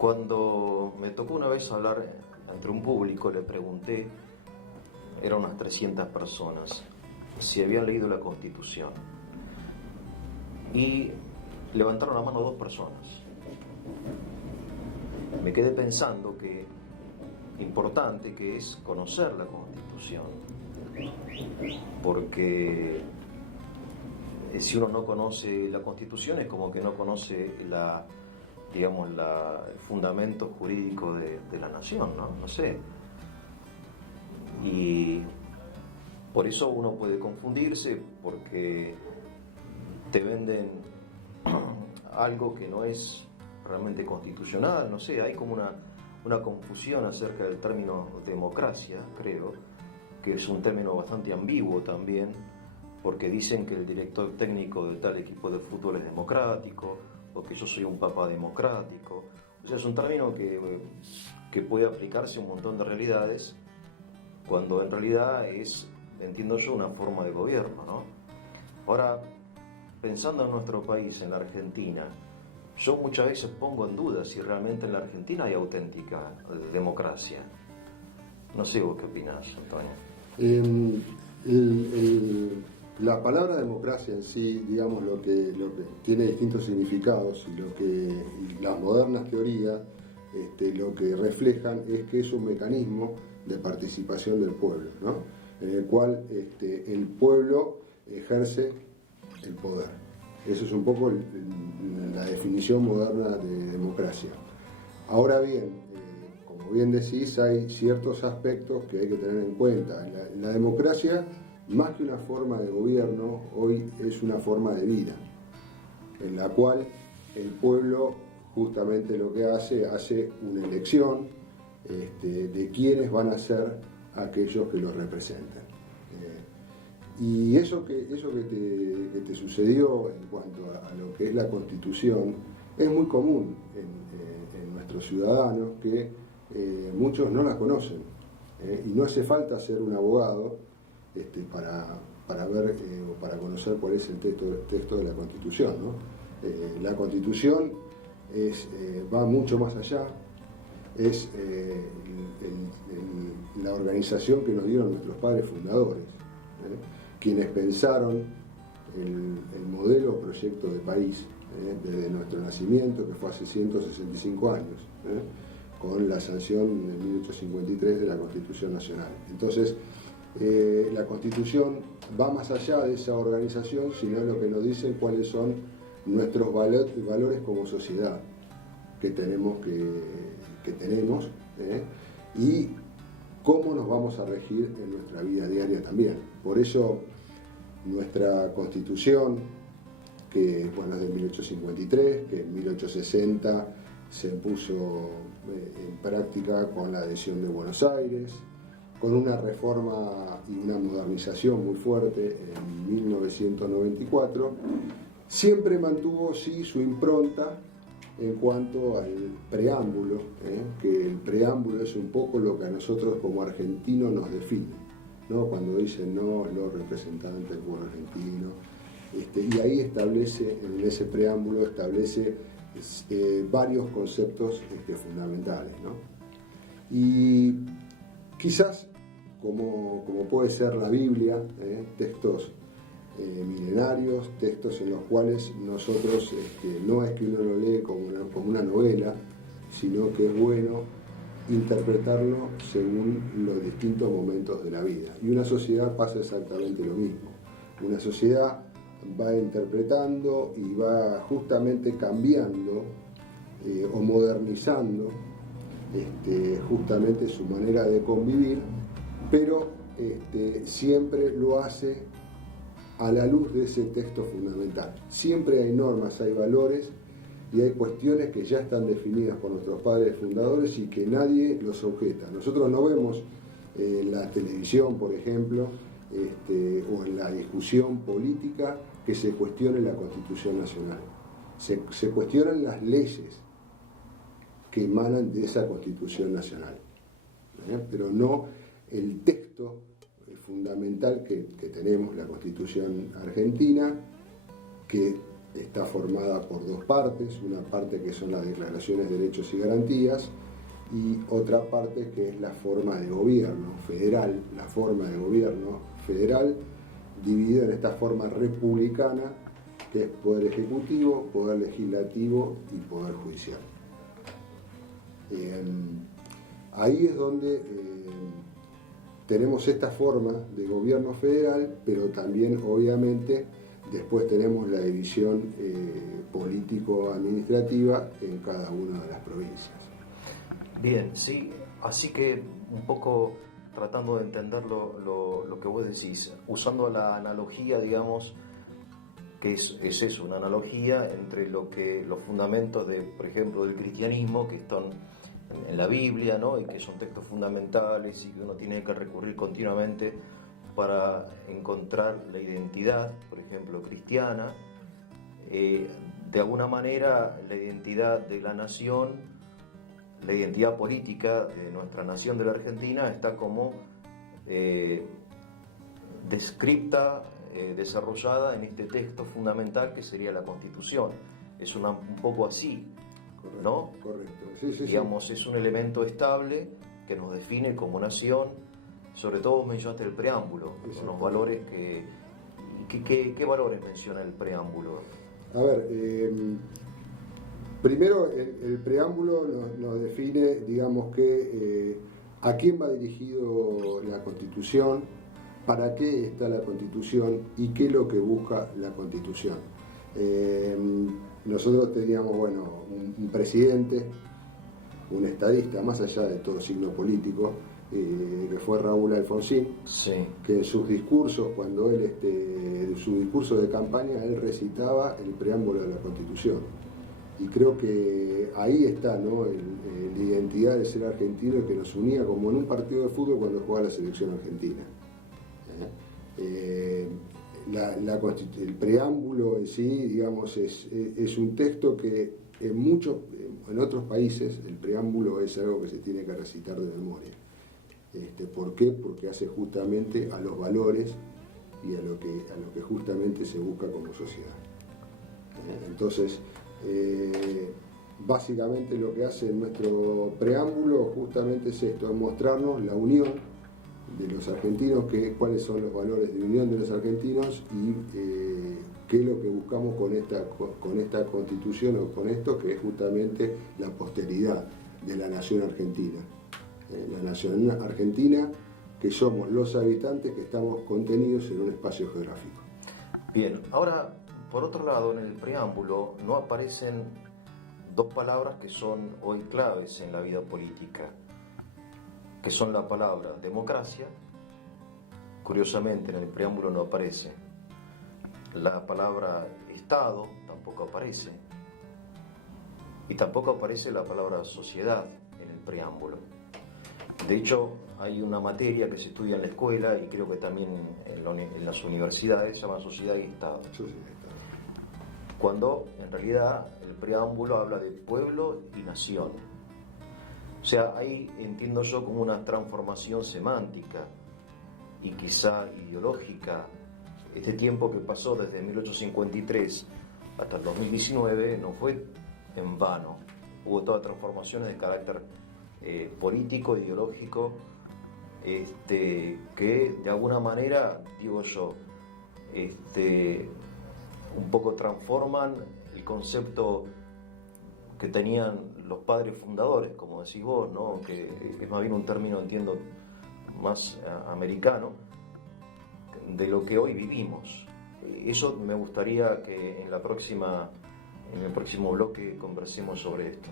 Cuando me tocó una vez hablar ante un público, le pregunté, eran unas 300 personas, si habían leído la Constitución. Y levantaron la mano 2 personas. Me quedé pensando que importante que es conocer la Constitución, porque si uno no conoce la Constitución es como que no conoce el fundamento jurídico de la nación, ¿no? No sé. Y por eso uno puede confundirse, porque te venden algo que no es realmente constitucional, no sé, hay como una confusión acerca del término democracia, creo, que es un término bastante ambiguo también, porque dicen que el director técnico de tal equipo de fútbol es democrático, o que yo soy un papa democrático. O sea, es un término que puede aplicarse a un montón de realidades, cuando en realidad es, entiendo yo, una forma de gobierno, ¿no? Ahora, pensando en nuestro país, en la Argentina, yo muchas veces pongo en duda si realmente en la Argentina hay auténtica democracia. No sé vos qué opinás, Antonio. La palabra democracia en sí, digamos, lo que tiene distintos significados y las modernas teorías lo que reflejan es que es un mecanismo de participación del pueblo, ¿no? En el cual el pueblo ejerce el poder. Eso es un poco la definición moderna de democracia. Ahora bien, como bien decís, hay ciertos aspectos que hay que tener en cuenta. La democracia, más que una forma de gobierno, hoy es una forma de vida, en la cual el pueblo justamente lo que hace una elección de quiénes van a ser aquellos que los representan. Y eso que te sucedió en cuanto a lo que es la Constitución es muy común en nuestros ciudadanos, que muchos no la conocen, y no hace falta ser un abogado para ver o para conocer cuál es el texto de la Constitución, ¿no? La Constitución va mucho más allá, es la organización que nos dieron nuestros padres fundadores, quienes pensaron el modelo o proyecto de país desde nuestro nacimiento, que fue hace 165 años, con la sanción en 1853 de la Constitución Nacional. Entonces, la Constitución va más allá de esa organización, sino lo que nos dice cuáles son nuestros valores como sociedad que tenemos, y cómo nos vamos a regir en nuestra vida diaria también. Por eso nuestra Constitución, que es de 1853, que en 1860 se puso en práctica con la adhesión de Buenos Aires, con una reforma y una modernización muy fuerte en 1994, siempre mantuvo sí su impronta en cuanto al preámbulo, que el preámbulo es un poco lo que a nosotros como argentinos nos define, ¿no? Cuando dicen no, los representantes del pueblo argentino, y ahí establece, en ese preámbulo establece varios conceptos fundamentales, ¿no? Y quizás, como puede ser la Biblia, textos milenarios, textos en los cuales nosotros no es que uno lo lee como una novela, sino que es bueno interpretarlo según los distintos momentos de la vida. Y una sociedad pasa exactamente lo mismo. Una sociedad va interpretando y va justamente cambiando o modernizando justamente su manera de convivir, pero siempre lo hace a la luz de ese texto fundamental. Siempre hay normas, hay valores y hay cuestiones que ya están definidas por nuestros padres fundadores y que nadie los objeta. Nosotros no vemos en la televisión, por ejemplo, o en la discusión política, que se cuestione la Constitución Nacional. Se cuestionan las leyes que emanan de esa Constitución Nacional, pero no el texto fundamental que tenemos, la Constitución Argentina, que está formada por dos partes, una parte que son las declaraciones de derechos y garantías y otra parte que es la forma de gobierno federal, dividida en esta forma republicana que es poder ejecutivo, poder legislativo y poder judicial. Ahí es donde tenemos esta forma de gobierno federal, pero también obviamente después tenemos la división político-administrativa en cada una de las provincias. Bien, sí, así que un poco tratando de entender lo que vos decís, usando la analogía, digamos, que es eso, una analogía entre los fundamentos por ejemplo, del cristianismo, que están en la Biblia, ¿no? Y que son textos fundamentales y que uno tiene que recurrir continuamente para encontrar la identidad, por ejemplo, cristiana. De alguna manera, la identidad de la nación, la identidad política de nuestra nación de la Argentina está como descripta, desarrollada en este texto fundamental que sería la Constitución. Es un poco así, Correcto, ¿no? Correcto. Sí, digamos, sí. Es un elemento estable que nos define como nación. Sobre todo mencionaste el preámbulo, con los valores ¿qué valores menciona el preámbulo? A ver, primero el preámbulo nos define, digamos que a quién va dirigido la Constitución, para qué está la Constitución y qué es lo que busca la Constitución. Nosotros teníamos, bueno, un presidente, un estadista, más allá de todo signo político, que fue Raúl Alfonsín, sí, que en sus discursos, cuando él, en su discurso de campaña, él recitaba el preámbulo de la Constitución. Y creo que ahí está, ¿no? La identidad de ser argentino que nos unía como en un partido de fútbol cuando jugaba la selección argentina. El preámbulo en sí, digamos, es un texto que en otros países el preámbulo es algo que se tiene que recitar de memoria. ¿Por qué? Porque hace justamente a los valores y a lo que justamente se busca como sociedad. Entonces, básicamente lo que hace nuestro preámbulo justamente es esto, es mostrarnos la unión de los argentinos, cuáles son los valores de unión de los argentinos y qué es lo que buscamos con esta Constitución o con esto, que es justamente la posteridad de la nación argentina. La nación argentina, que somos los habitantes que estamos contenidos en un espacio geográfico. Bien, ahora, por otro lado, en el preámbulo no aparecen dos palabras que son hoy claves en la vida política, que son la palabra democracia. Curiosamente, en el preámbulo no aparece. La palabra Estado tampoco aparece. Y tampoco aparece la palabra sociedad en el preámbulo. De hecho, hay una materia que se estudia en la escuela y creo que también en las universidades, se llama Sociedad y Estado. Cuando en realidad el preámbulo habla de pueblo y nación. O sea, ahí entiendo yo como una transformación semántica y quizá ideológica. Este tiempo que pasó desde 1853 hasta el 2019 no fue en vano. Hubo todas transformaciones de carácter político, ideológico, que de alguna manera, digo yo, un poco transforman el concepto que tenían los padres fundadores, como decís vos, ¿no? Que es más bien un término, entiendo, más americano, de lo que hoy vivimos. Eso me gustaría que en el próximo bloque conversemos sobre esto.